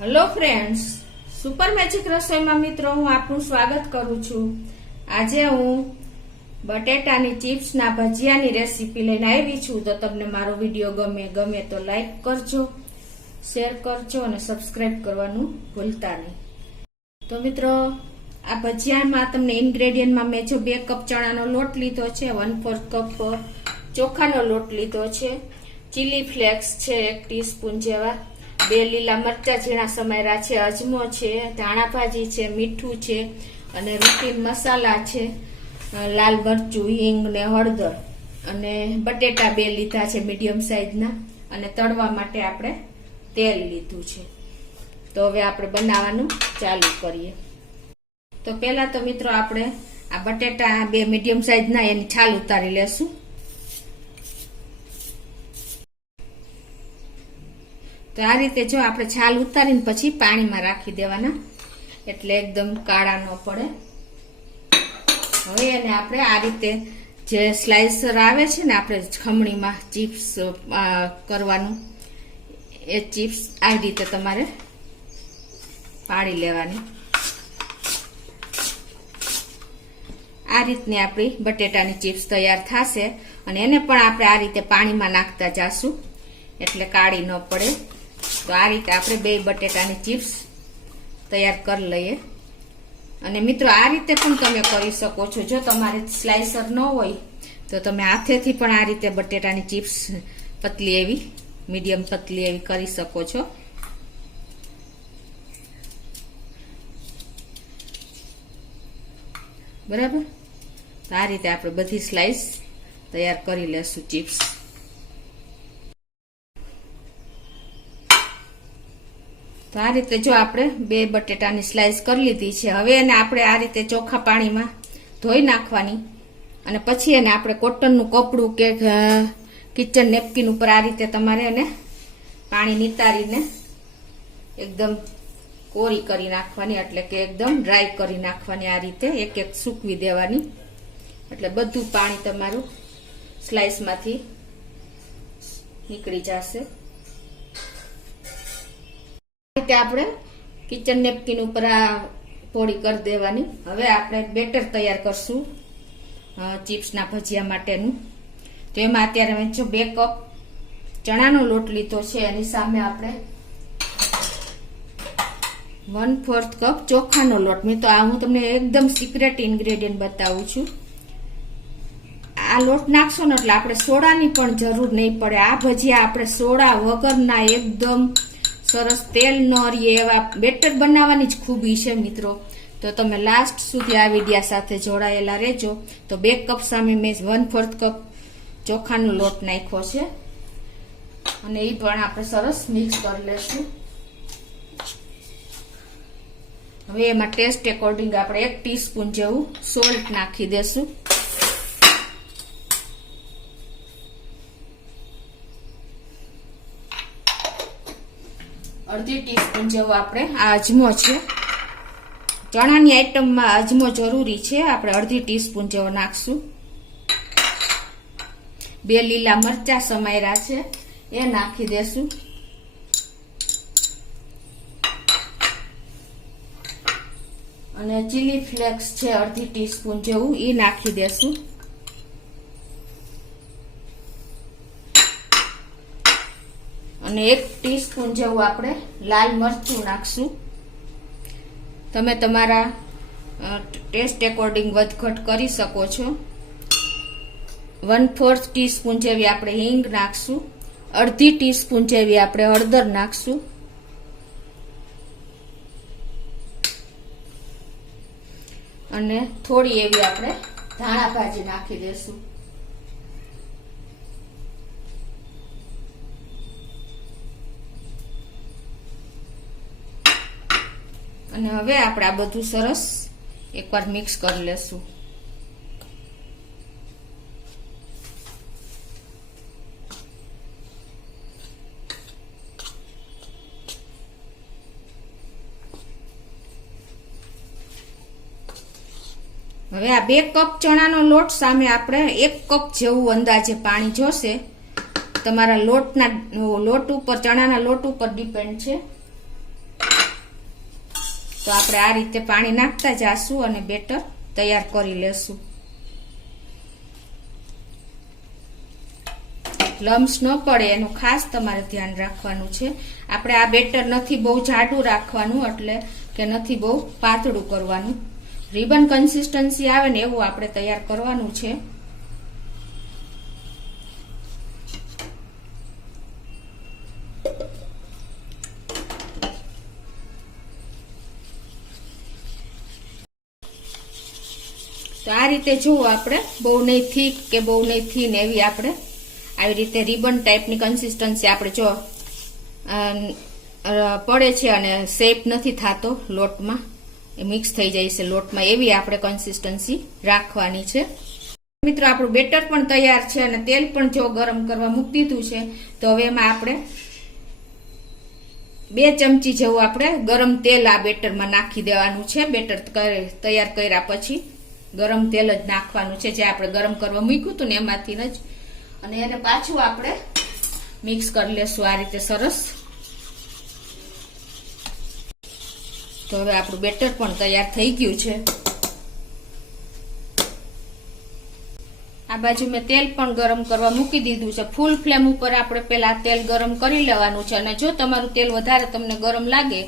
Hello friends, super magic રસોઈમાં મિત્રો હું આપનું સ્વાગત કરું છું। આજે હું બટેટાની ચિપ્સના ભજીયાની રેસીપી લઈને આવી છું। તો તમને મારો વિડીયો ગમે તો લાઈક કરજો, શેર કરજો અને સબસ્ક્રાઇબ કરવાનું ભૂલતા નહીં। તો મિત્રો, આ ભજીયામાં તમને ઇન્ગ્રેડિયન્ટમાં મેં જો 2 કપ ચણાનો લોટ લીધો છે, 1/4 કપ ચોખાનો લોટ લીધો છે, ચીલી ફ્લેક્સ છે 1 ટીસ્પૂન જેવા, 2 લીલા મરચા ઝીણા સમાર્યા છે, અજમો છે, ધાણા ભાજી છે, મીઠું છે અને રૂટીન મસાલા છે, લાલ મરચું, હિંગ ને હળદર, અને બટેટા 2 લીધા છે મીડિયમ સાઈઝના, અને તળવા માટે આપણે તેલ લીધું છે। તો હવે આપણે બનાવવાનું ચાલુ કરીએ। તો પહેલા તો મિત્રો આપણે આ બટેટા 2 મીડિયમ સાઈઝના એની છાલ ઉતારી લેશું। તો આ રીતે જો આપણે છાલ ઉતારીને પછી પાણીમાં રાખી દેવાના, એટલે એકદમ કાળા ન પડે। હવે એને આપણે આ રીતે જે સ્લાઇસર આવે છે ને, આપણે ખમણીમાં ચિપ્સ કરવાનું, એ ચિપ્સ આ રીતે તમારે પાડી લેવાની। આ રીતની આપણી બટેટાની ચિપ્સ તૈયાર થશે, અને એને પણ આપણે આ રીતે પાણીમાં નાખતા જાશું એટલે કાળી ન પડે। તો આ રીતે આપણે 2 બટેટાની ચિપ્સ તૈયાર કરી લઈએ। અને મિત્રો, આ રીતે પણ તમે કરી શકો છો। જો તમારે સ્લાઇસર ન હોય તો તમે હાથેથી પણ આ રીતે બટેટાની ચિપ્સ પતલી એવી, મીડિયમ પતલી એવી કરી શકો છો। બરાબર, તો આ રીતે આપણે બધી સ્લાઇસ તૈયાર કરી લેશું ચિપ્સ। તો આ રીતે જો આપણે 2 બટેટાની સ્લાઇસ કરી લીધી છે। હવે એને આપણે આ રીતે ચોખ્ખા પાણીમાં ધોઈ નાખવાની, અને પછી એને આપણે કોટનનું કપડું કે કિચન નેપકિન ઉપર આ રીતે તમારે એને પાણી નિતારીને એકદમ કોરી કરી નાખવાની, એટલે કે એકદમ ડ્રાય કરી નાખવાની। આ રીતે એક એક સૂકવી દેવાની, એટલે બધું પાણી તમારું સ્લાઇસમાંથી નીકળી જશે। રીતે આપણે કિચન નેપકિન ઉપર આ પોળી કરી દેવાની। હવે આપણે બેટર તૈયાર કરશું ચિપ્સના ભજીયા માટેનું। તો એમાં અત્યારે મેં જો 2 કપ ચણાનો લોટ લીધો છે, એની સામે આપણે 1/4 કપ ચોખાનો લોટ। મેં તો આ હું તમને એકદમ સિક્રેટ ઇન્ગ્રેડિયન્ટ બતાવું છું। આ લોટ નાખશો ને એટલે આપણે સોડાની પણ જરૂર નહીં પડે। આ ભજીયા આપણે સોડા વગરના એકદમ સરસ તેલ ન રહે એવા બેટર બનાવવાની જ ખૂબી છે મિત્રો। તો તમે લાસ્ટ સુધી આ વિડિયા સાથે જોડાયેલા રહેજો। તો 2 કપ સામે મેં 1/4 કપ ચોખાનો લોટ નાખ્યો છે, અને એ પણ આપણે સરસ મિક્સ કરી લેશું। હવે એમાં ટેસ્ટ એકોર્ડિંગ આપણે 1 ટીસ્પૂન જેવું સોલ્ટ નાખી દેશું। અડધી ટીસ્પૂન જેવો આપણે આ અજમો છે, ચણાની આઈટમમાં અજમો જરૂરી છે, આપણે અડધી ટીસ્પૂન જેવો નાખશું। 2 લીલા મરચા સમાર્યા છે એ નાખી દેશું, અને ચીલી ફ્લેક્સ છે અડધી ટીસ્પૂન જેવું એ નાખી દેશું। અને 1 ટીસ્પૂન જેવું આપણે લાલ મરચું નાખશું। તમે તમારા ટેસ્ટ એકોર્ડિંગ વધઘટ કરી શકો છો। 1/4 ટીસ્પૂન જેવી આપણે હિંગ નાખશું, અડધી ટીસ્પૂન જેવી આપણે હળદર નાખશું, અને થોડી એવી આપણે ધાણા ભાજી નાખી દેશું। અને હવે આપણે આ બધું સરસ એકવાર મિક્સ કરી લેશું। હવે આ 2 કપ ચણાનો લોટ સામે આપણે 1 કપ જેવું અંદાજે પાણી જોશે। તમારા લોટ ઉપર, ચણાના લોટ ઉપર ડિપેન્ડ છે। તો આપણે આ રીતે પાણી નાખતા જાશું અને બેટર તૈયાર કરી લેશું. લમ્સ ન પડે એનું ખાસ તમારે ધ્યાન રાખવાનું છે. આપણે આ બેટર નથી બહુ જાડું રાખવાનું એટલે કે નથી બહુ પાતળું કરવાનું. રિબન કન્સિસ્ટન્સી આવે ને એવું આપણે તૈયાર કરવાનું છે. તો આ રીતે જુઓ, આપણે બહુ નહીં થીક કે બહુ નહીં થીન એવી આપણે આવી રીતે રિબન ટાઈપની કન્સિસ્ટન્સી આપણે જો પડે છે અને શેપ નથી થતો લોટમાં, એ મિક્સ થઈ જાય છે લોટમાં, એવી આપણે કન્સિસ્ટન્સી રાખવાની છે. મિત્રો આપણું બેટર પણ તૈયાર છે અને તેલ પણ જો ગરમ કરવા મૂકી દીધું છે. તો હવે એમાં આપણે 2 ચમચી જેવું આપણે ગરમ તેલ આ બેટરમાં નાખી દેવાનું છે. બેટર તૈયાર કર્યા પછી ગરમ તેલ જ નાખવાનું છે, જે આપણે ગરમ કરવા મૂક્યું હતું ને એમાંથી જ. અને એને પાછું આપણે મિક્સ કરી લેશું આ રીતે સરસ. તો હવે આપણું બેટર પણ તૈયાર થઈ ગયું છે. આ બાજુ મેં તેલ પણ ગરમ કરવા મૂકી દીધું છે. ફૂલ ફ્લેમ ઉપર આપણે પેલા તેલ ગરમ કરી લેવાનું છે. અને જો તમારું તેલ વધારે તમને ગરમ લાગે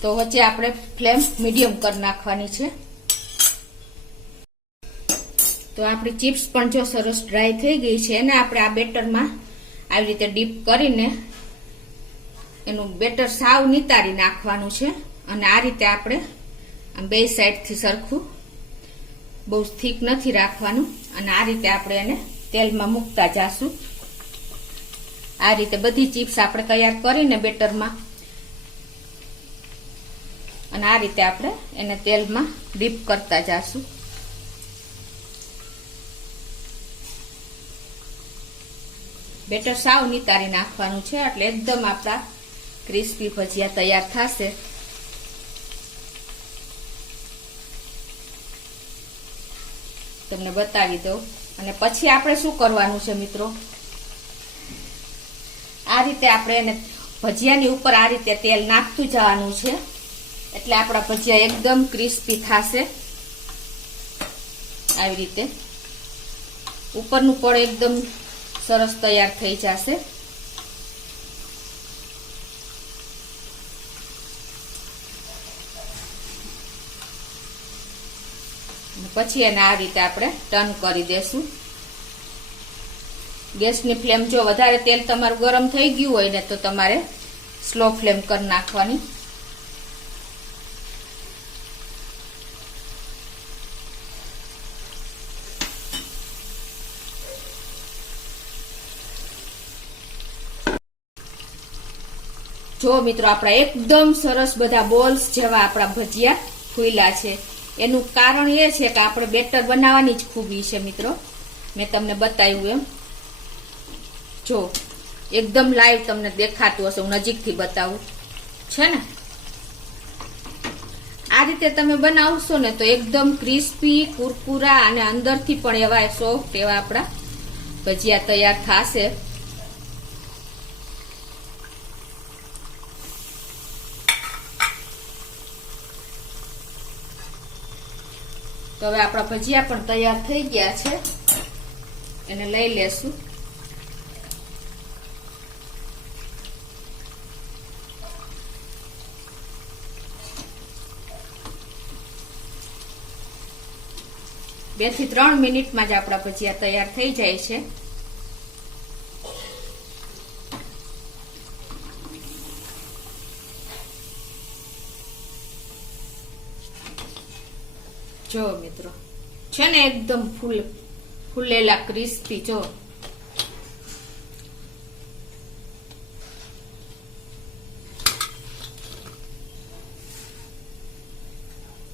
તો વચ્ચે આપણે ફ્લેમ મીડિયમ કરી નાખવાની છે. તો આપણી ચિપ્સ પણ જો સરસ ડ્રાય થઈ ગઈ છે. એને આપણે આ બેટરમાં આવી રીતે ડીપ કરીને એનું બેટર સાવ નિતારી નાખવાનું છે. અને આ રીતે આપણે બે સાઈડથી સરખું, બહુ થીક નથી રાખવાનું. અને આ રીતે આપણે એને તેલમાં મૂકતા જાશું. આ રીતે બધી ચિપ્સ આપણે તૈયાર કરીને બેટરમાં, અને આ રીતે આપણે એને તેલમાં ડીપ કરતા જાશું. બેટર સાવ નિતારી નાખવાનું છે એટલે એકદમ આપણા ક્રિસ્પી ભજીયા તૈયાર થશે. તમને બતાવી દઉં. અને પછી આપણે શું કરવાનું છે મિત્રો, આ રીતે આપણે એને ભજીયાની ઉપર આ રીતે તેલ નાખતું જવાનું છે, એટલે આપણા ભજીયા એકદમ ક્રિસ્પી થશે. આવી રીતે ઉપરનું પણ એકદમ સરસ તૈયાર થઈ જશે. પછી એને આ રીતે આપણે ટર્ન કરી દેશું. ગેસની ફ્લેમ જો વધારે તેલ તમારું ગરમ થઈ ગયું હોય ને તો તમારે સ્લો ફ્લેમ કરી નાખવાની. જો મિત્રો આપણા એકદમ સરસ બધા બોલ્સ જેવા આપણા ભજીયા ફૂલ્યા છે. એનું કારણ એ છે કે આપણે બેટર બનાવવાની જ ખૂબી છે મિત્રો. મેં તમને બતાવ્યું એમ જો એકદમ લાઈવ તમને દેખાતું હશે. હું નજીકથી બતાવું છે ને. આ રીતે તમે બનાવશો ને તો એકદમ ક્રિસ્પી, કુરકુરા અને અંદરથી પણ એવા સોફ્ટ એવા આપણા ભજીયા તૈયાર થશે. તો હવે આપણા ભજીયા પણ તૈયાર થઈ ગયા છે. એને લઈ લેશું. બે થી 3 મિનિટમાં જ આપણા ભજીયા તૈયાર થઈ જાય છે. જો મિત્રો છે ને એકદમ ફૂલેલા ક્રિસ્પી. જો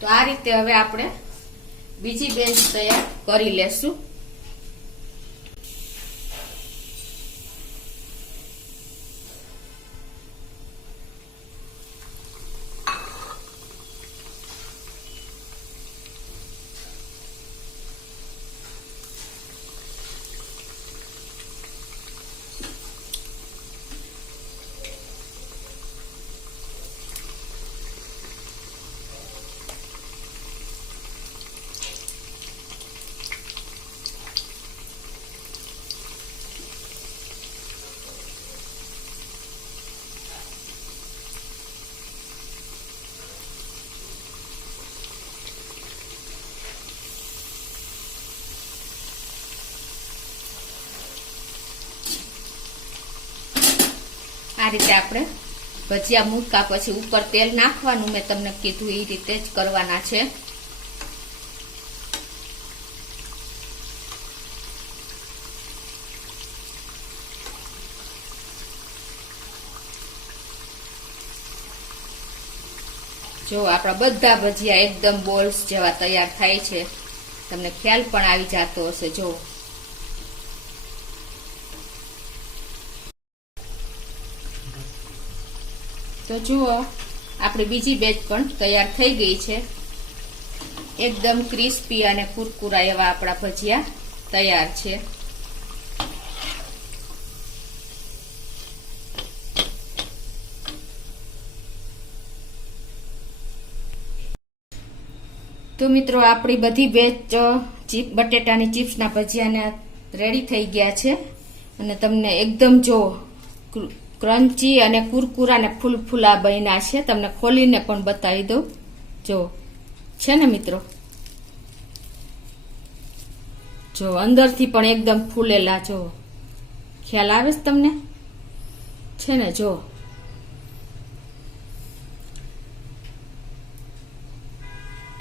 તો આ રીતે હવે આપણે બીજી બેચ તૈયાર કરી લેશું. આ રીતે આપણે ભજીયા મૂક્યા પછી ઉપર તેલ નાખવાનું, મેં તમને કીધું એ રીતે જ કરવાના છે. જો આપણા બધા ભજીયા એકદમ બોલ્સ જેવા તૈયાર થાય છે. તમને ખ્યાલ પણ આવી જતો હશે. જો તો જુઓ આપણી બીજી બેચ પણ તૈયાર થઈ ગઈ છે. એકદમ ક્રિસ્પી અને કુરકુરા એવા આપણા ભજીયા તૈયાર છે. તો મિત્રો આપણી બધી બેચ બટેટાની ચિપ્સના ભજીયાને રેડી થઈ ગયા છે અને તમને એકદમ જો ક્રન્ચી અને કુરકુરા ને ફૂલફૂલા બન્યા છે. તમને ખોલીને પણ બતાવી દઉં. જો છે ને મિત્રો, જો અંદરથી પણ એકદમ ફૂલેલા. જો ખ્યાલ આવે છે તમને? છે ને? જો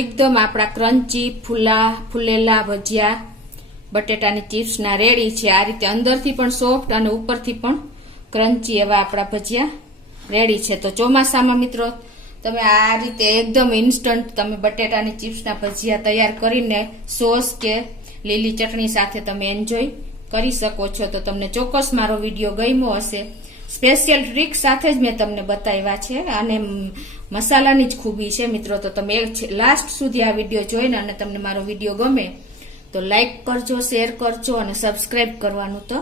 એકદમ આપણા ક્રન્ચી ફૂલેલા ભજીયા બટેટાની ચિપ્સના રેડી છે. આ રીતે અંદરથી પણ સોફ્ટ અને ઉપરથી પણ ક્રન્ચી એવા આપણા ભજીયા રેડી છે. તો ચોમાસામાં મિત્રો તમે આ રીતે એકદમ ઇન્સ્ટન્ટ તમે બટેટાની ચિપ્સના ભજીયા તૈયાર કરીને સોસ કે લીલી ચટણી સાથે તમે એન્જોય કરી શકો છો. તો તમને ચોક્કસ મારો વિડીયો ગમ્યો હશે. સ્પેશિયલ ટ્રીક સાથે જ મેં તમને બતાવ્યા છે અને મસાલાની જ ખૂબી છે મિત્રો. તો તમે લાસ્ટ સુધી આ વિડીયો જોઈને અને તમને મારો વિડીયો ગમે તો લાઈક કરજો, શેર કરજો અને સબસ્ક્રાઈબ કરવાનું તો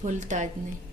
ભૂલતા જ નહીં.